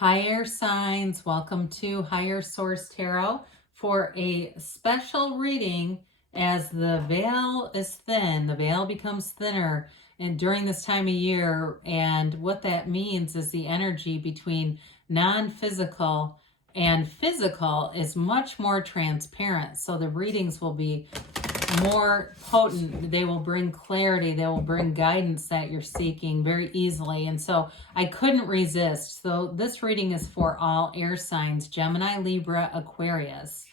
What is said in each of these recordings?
Hi, air signs. Welcome to Higher Source Tarot for a special reading as the veil is thin. The veil becomes thinner and during this time of year. And what that means is the energy between non-physical and physical is much more transparent. So the readings will be more potent. They will bring clarity. They will bring guidance that you're seeking very easily. And so I couldn't resist. So this reading is for all air signs: Gemini, Libra, Aquarius.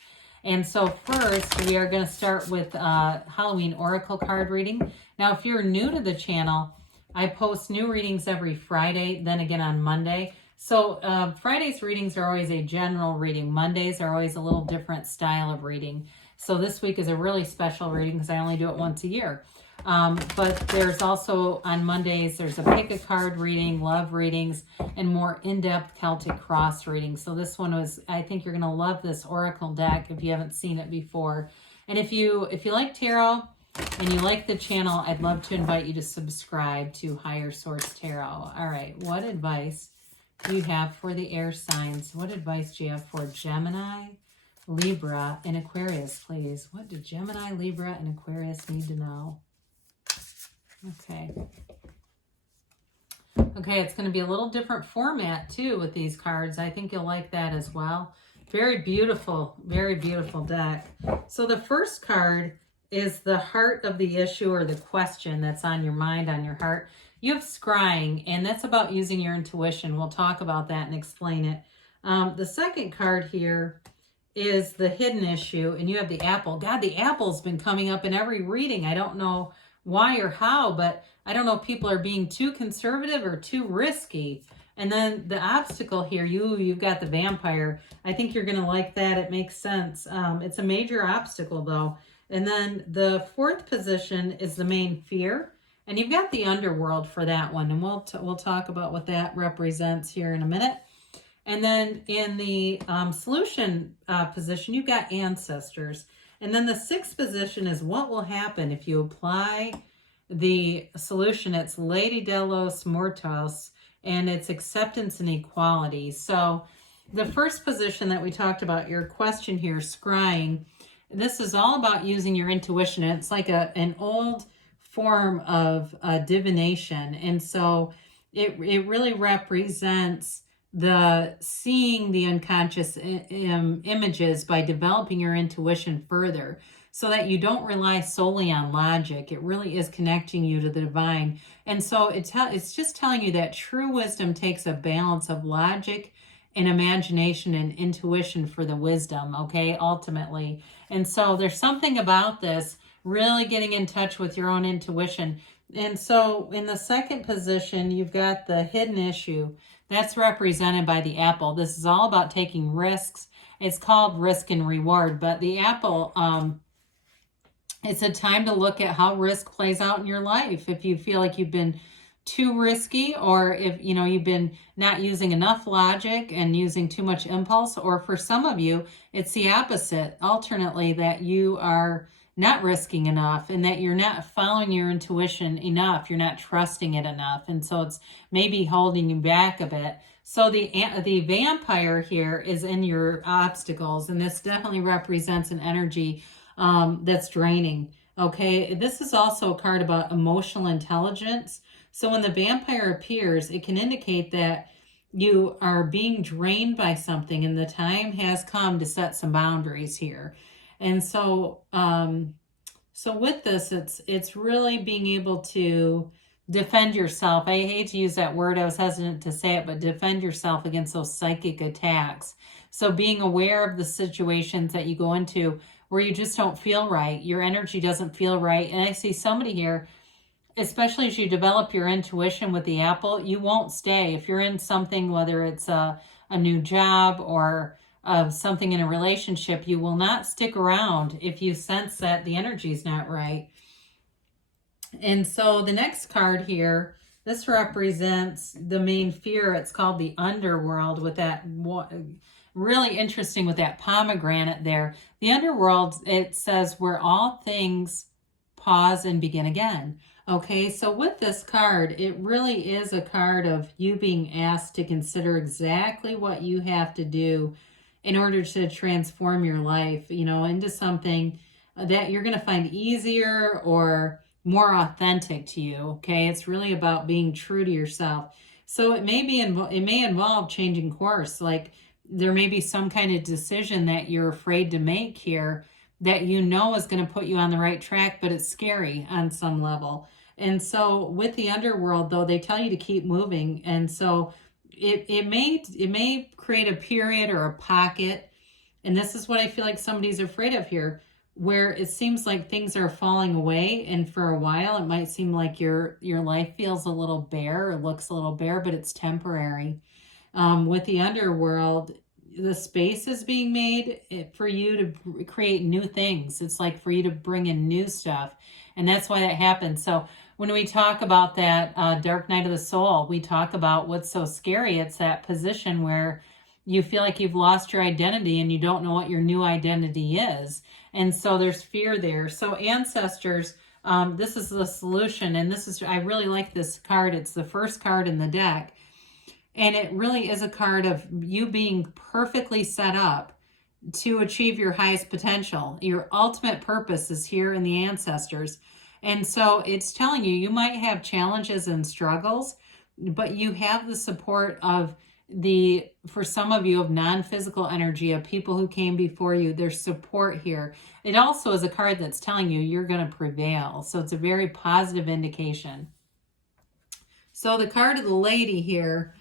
And so first we are going to start with Halloween Oracle card reading. Now, if you're new to the channel, I post new readings every Friday, then again on Monday. So Friday's readings are always a general reading. Mondays are always a little different style of reading. So this week is a really special reading because I only do it once a year. But there's also on Mondays, there's a pick a card reading, love readings, and more in-depth Celtic cross readings. So this one was, I think you're going to love this Oracle deck if you haven't seen it before. And if you like tarot and you like the channel, I'd love to invite you to subscribe to Higher Source Tarot. All right, what advice do you have for the air signs? What advice do you have for Gemini, Libra, and Aquarius, please? What do Gemini, Libra, and Aquarius need to know? Okay. Okay, it's going to be a little different format, too, with these cards. I think you'll like that as well. Very beautiful deck. So the first card is the heart of the issue or the question that's on your mind, on your heart. You have scrying, and that's about using your intuition. We'll talk about that and explain it. The second card here is the hidden issue, and you have the apple. God, the apple's been coming up in every reading. I don't know why or how, but I don't know if people are being too conservative or too risky. And then the obstacle here, you've got the vampire. I think you're going to like that. It makes sense. It's a major obstacle, though. And then the fourth position is the main fear. And you've got the underworld for that one. And we'll talk about what that represents here in a minute. And then in the solution position, you've got ancestors. And then the sixth position is what will happen if you apply the solution. It's Lady de los Muertos, and it's acceptance and equality. So the first position that we talked about, your question here, scrying, this is all about using your intuition. It's like an old form of divination. And so it really represents the seeing the unconscious images by developing your intuition further so that you don't rely solely on logic. It really is connecting you to the divine. And so it's just telling you that true wisdom takes a balance of logic and imagination and intuition for the wisdom, okay, ultimately. And so there's something about this, really getting in touch with your own intuition. And so in the second position, you've got the hidden issue. That's represented by the apple. This is all about taking risks. It's called risk and reward, but the apple, it's a time to look at how risk plays out in your life. If you feel like you've been too risky, or if you've been not using enough logic and using too much impulse, or for some of you, it's the opposite. Alternately, that you are not risking enough and that you're not following your intuition enough. You're not trusting it enough. And so it's maybe holding you back a bit. So the vampire here is in your obstacles, and this definitely represents an energy that's draining. Okay, this is also a card about emotional intelligence. So when the vampire appears, it can indicate that you are being drained by something, and the time has come to set some boundaries here. And so, so with this, it's really being able to defend yourself. I hate to use that word. I was hesitant to say it, but defend yourself against those psychic attacks. So being aware of the situations that you go into where you just don't feel right. Your energy doesn't feel right. And I see somebody here, especially as you develop your intuition with the apple, you won't stay. If you're in something, whether it's a new job or something in a relationship, you will not stick around if you sense that the energy is not right. And so the next card here, this represents the main fear. It's called the underworld, with that really interesting with that pomegranate there. The underworld, it says where all things pause and begin again. Okay, so with this card, it really is a card of you being asked to consider exactly what you have to do in order to transform your life, into something that you're going to find easier or more authentic to you. Okay, it's really about being true to yourself. So it may involve changing course. Like there may be some kind of decision that you're afraid to make here that is going to put you on the right track, but it's scary on some level. And so with the underworld, though, they tell you to keep moving. And so it may create a period or a pocket. And this is what I feel like somebody's afraid of here, where it seems like things are falling away. And for a while, it might seem like your life feels a little bare or looks a little bare, but it's temporary. With the underworld, the space is being made for you to create new things. It's like for you to bring in new stuff. And that's why that happens. So when we talk about that dark night of the soul, we talk about what's so scary. It's that position where you feel like you've lost your identity and you don't know what your new identity is. And so there's fear there. So ancestors, this is the solution. And I really like this card. It's the first card in the deck. And it really is a card of you being perfectly set up to achieve your highest potential. Your ultimate purpose is here in the ancestors. And so it's telling you, you might have challenges and struggles, but you have the support of for some of you, of non-physical energy, of people who came before you. There's support here. It also is a card that's telling you you're going to prevail. So it's a very positive indication. So the card of the lady here,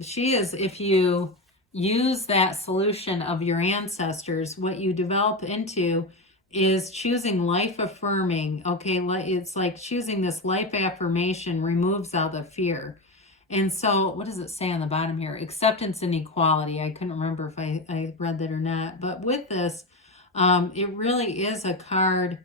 she is, if you use that solution of your ancestors, what you develop into is choosing life affirming. Okay, it's like choosing this life affirmation removes all the fear. And so what does it say on the bottom here? Acceptance and equality. I couldn't remember if I read that or not. But with this, it really is a card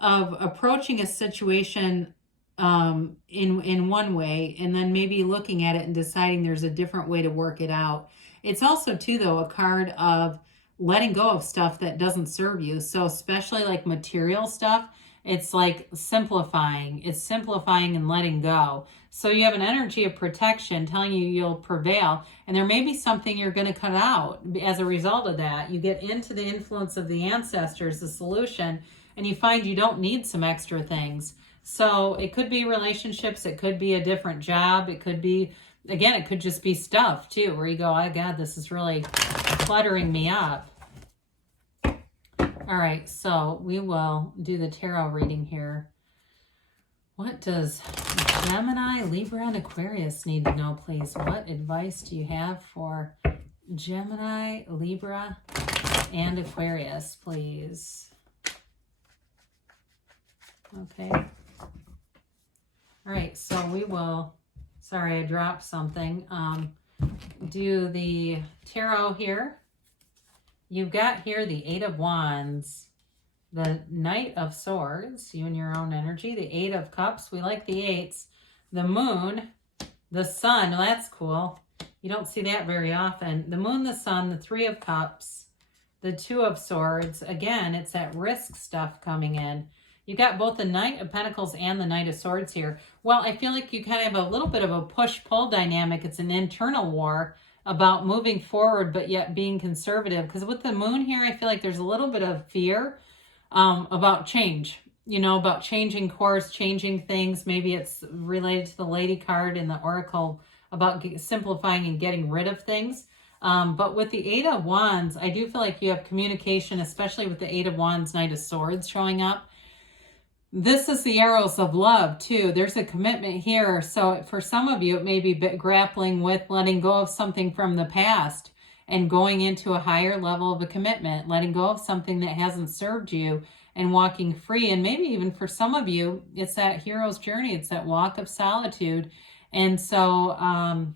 of approaching a situation in one way, and then maybe looking at it and deciding there's a different way to work it out. It's also too, though, a card of letting go of stuff that doesn't serve you. So especially like material stuff, it's like simplifying. It's simplifying and letting go. So you have an energy of protection telling you you'll prevail, and there may be something you're going to cut out as a result of that. You get into the influence of the ancestors, the solution, and you find you don't need some extra things. So it could be relationships. It could be a different job. It could be, again, it could just be stuff too, where you go, oh God, this is really cluttering me up. All right, so we will do the tarot reading here. What does Gemini, Libra, and Aquarius need to know, please? What advice do you have for Gemini, Libra, and Aquarius, please? Okay. All right, so we will, sorry, I dropped something. Do the tarot here. You've got here the Eight of Wands, the Knight of Swords, you and your own energy, the Eight of Cups, we like the eights, the Moon, the Sun, well, that's cool. You don't see that very often. The Moon, the Sun, the Three of Cups, the Two of Swords. Again, it's that risk stuff coming in. You got both the Knight of Pentacles and the Knight of Swords here. Well, I feel like you kind of have a little bit of a push-pull dynamic. It's an internal war about moving forward, but yet being conservative. Because with the Moon here, I feel like there's a little bit of fear about change, about changing course, changing things. Maybe it's related to the Lady card in the Oracle about simplifying and getting rid of things. But with the Eight of Wands, I do feel like you have communication, especially with the Eight of Wands, Knight of Swords showing up. This is the arrows of love too. There's a commitment here. So for some of you, it may be grappling with letting go of something from the past and going into a higher level of a commitment, letting go of something that hasn't served you and walking free. And maybe even for some of you, it's that hero's journey. It's that walk of solitude. And so I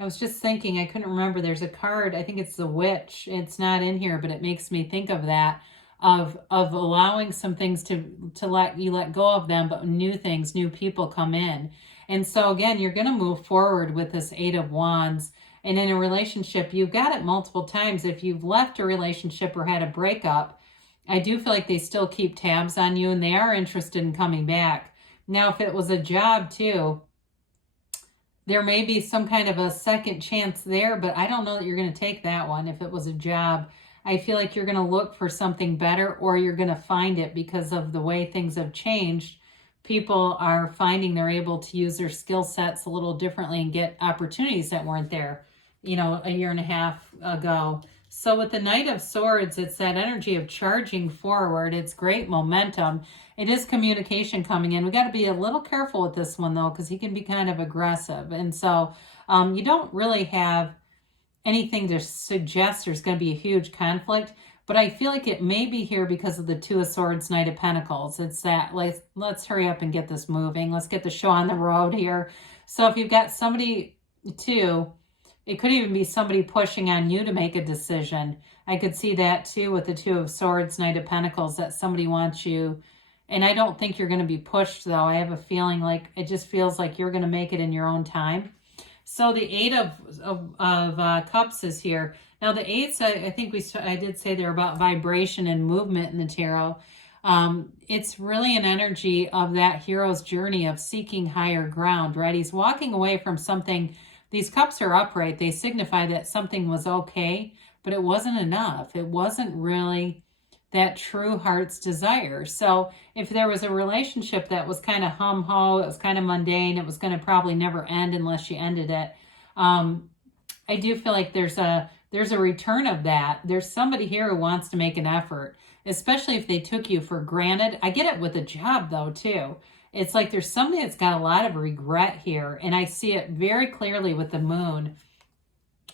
was just thinking, I couldn't remember. There's a card, I think it's the Witch. It's not in here, but it makes me think of that. Of allowing some things to let go of them, but new things, new people come in. And so again, you're going to move forward with this Eight of Wands. And in a relationship, you've got it multiple times. If you've left a relationship or had a breakup, I do feel like they still keep tabs on you and they are interested in coming back. Now, if it was a job too, there may be some kind of a second chance there, but I don't know that you're going to take that one. If it was a job, I feel like you're going to look for something better, or you're going to find it because of the way things have changed. People are finding they're able to use their skill sets a little differently and get opportunities that weren't there, a year and a half ago. So with the Knight of Swords, it's that energy of charging forward. It's great momentum. It is communication coming in. We got to be a little careful with this one, though, because he can be kind of aggressive. And so you don't really have anything to suggest there's going to be a huge conflict. But I feel like it may be here because of the Two of Swords, Knight of Pentacles. It's that, like, let's hurry up and get this moving. Let's get the show on the road here. So if you've got somebody, too, it could even be somebody pushing on you to make a decision. I could see that, too, with the Two of Swords, Knight of Pentacles, that somebody wants you. And I don't think you're going to be pushed, though. I have a feeling like it just feels like you're going to make it in your own time. So the Eight of Cups is here. Now the Eights, I think I did say they're about vibration and movement in the tarot. It's really an energy of that hero's journey of seeking higher ground, right? He's walking away from something. These cups are upright. They signify that something was okay, but it wasn't enough. It wasn't really that true heart's desire. So if there was a relationship that was kind of hum-ho, it was kind of mundane, it was going to probably never end unless you ended it. I do feel like there's a return of that. There's somebody here who wants to make an effort, especially if they took you for granted. I get it with a job, though, too. It's like there's somebody that's got a lot of regret here, and I see it very clearly with the moon.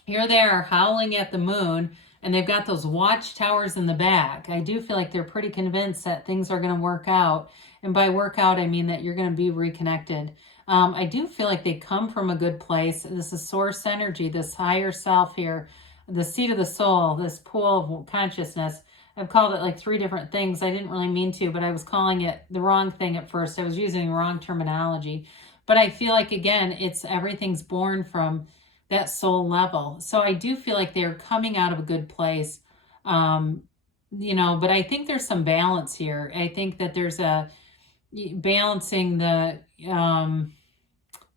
Here they are howling at the moon, and they've got those watchtowers in the back. I do feel like they're pretty convinced that things are going to work out. And by work out, I mean that you're going to be reconnected. I do feel like they come from a good place. This is source energy, this higher self here, the seat of the soul, this pool of consciousness. I've called it like 3 different things. I didn't really mean to, but I was calling it the wrong thing at first. I was using the wrong terminology. But I feel like, again, everything's born from that soul level. So I do feel like they're coming out of a good place, but I think there's some balance here. I think that there's a balancing the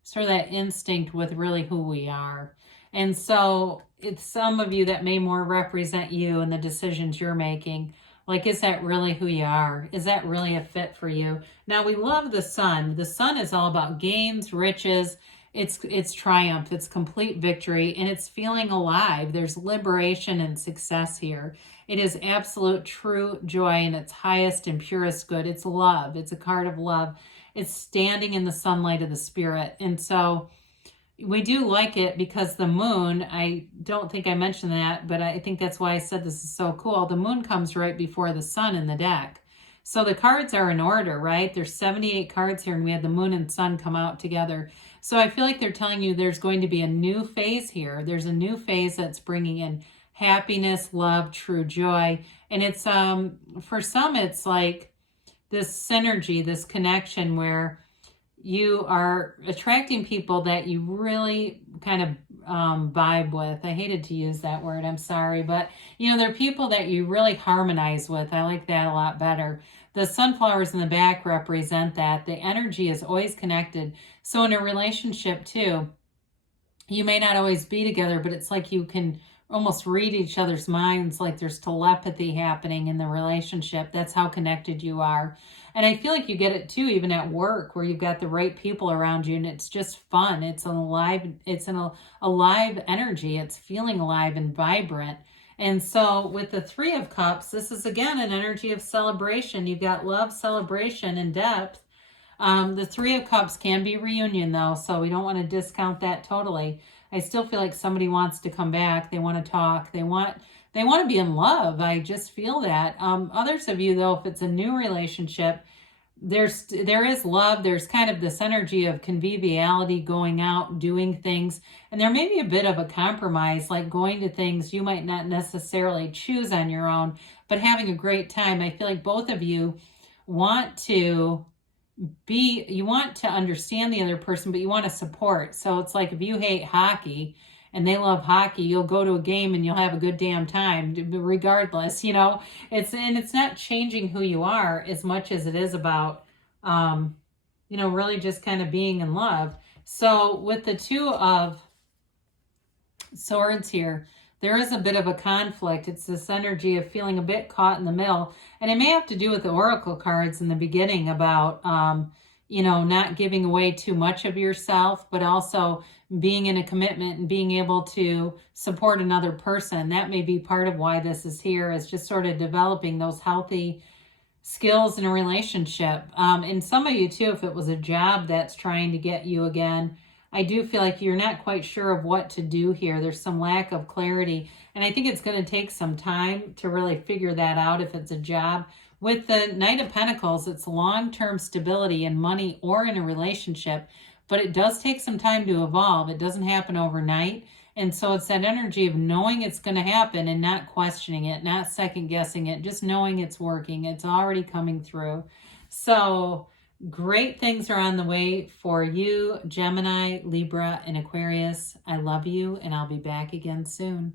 sort of that instinct with really who we are. And so it's some of you that may more represent you and the decisions you're making. Like, is that really who you are? Is that really a fit for you? Now, we love the sun. The sun is all about gains, riches. It's triumph, it's complete victory, and it's feeling alive. There's liberation and success here. It is absolute true joy in its highest and purest good. It's love. It's a card of love. It's standing in the sunlight of the spirit. And so we do like it because the moon, I don't think I mentioned that, but I think that's why I said this is so cool. The moon comes right before the sun in the deck. So the cards are in order, right? There's 78 cards here, and we had the moon and sun come out together. So I feel like they're telling you there's going to be a new phase here. There's a new phase that's bringing in happiness, love, true joy. And it's, for some, it's like this synergy, this connection where you are attracting people that you really kind of vibe with. I hated to use that word, I'm sorry, but they're people that you really harmonize with. I like that a lot better. The sunflowers in the back represent that. The energy is always connected. So in a relationship too, you may not always be together, but it's like you can almost read each other's minds, like there's telepathy happening in the relationship. That's how connected you are. And I feel like you get it too, even at work, where you've got the right people around you, and it's just fun. It's an alive energy. It's feeling alive and vibrant. And so with the Three of Cups, this is again an energy of celebration. You've got love, celebration, and depth. The Three of Cups can be reunion though, so we don't want to discount that totally. I still feel like somebody wants to come back. They want to talk. They want to be in love. I just feel that. Others of you though, if it's a new relationship, there is love. There's kind of this energy of conviviality, going out, doing things. And there may be a bit of a compromise, like going to things you might not necessarily choose on your own, but having a great time. I feel like both of you want to understand the other person, but you want to support. So it's like if you hate hockey and they love hockey, you'll go to a game and you'll have a good damn time regardless, it's not changing who you are as much as it is about you know, really just kind of being in love. So with the Two of Swords here, there is a bit of a conflict. It's this energy of feeling a bit caught in the middle. And it may have to do with the oracle cards in the beginning about, you know, not giving away too much of yourself, but also being in a commitment and being able to support another person. That may be part of why this is here, is just sort of developing those healthy skills in a relationship. And some of you too, if it was a job that's trying to get you again, I do feel like you're not quite sure of what to do here. There's some lack of clarity. And I think it's going to take some time to really figure that out if it's a job. With the Knight of Pentacles, it's long-term stability in money or in a relationship, but it does take some time to evolve. It doesn't happen overnight. And so it's that energy of knowing it's going to happen and not questioning it, not second guessing it, just knowing it's working. It's already coming through. So great things are on the way for you, Gemini, Libra, and Aquarius. I love you, and I'll be back again soon.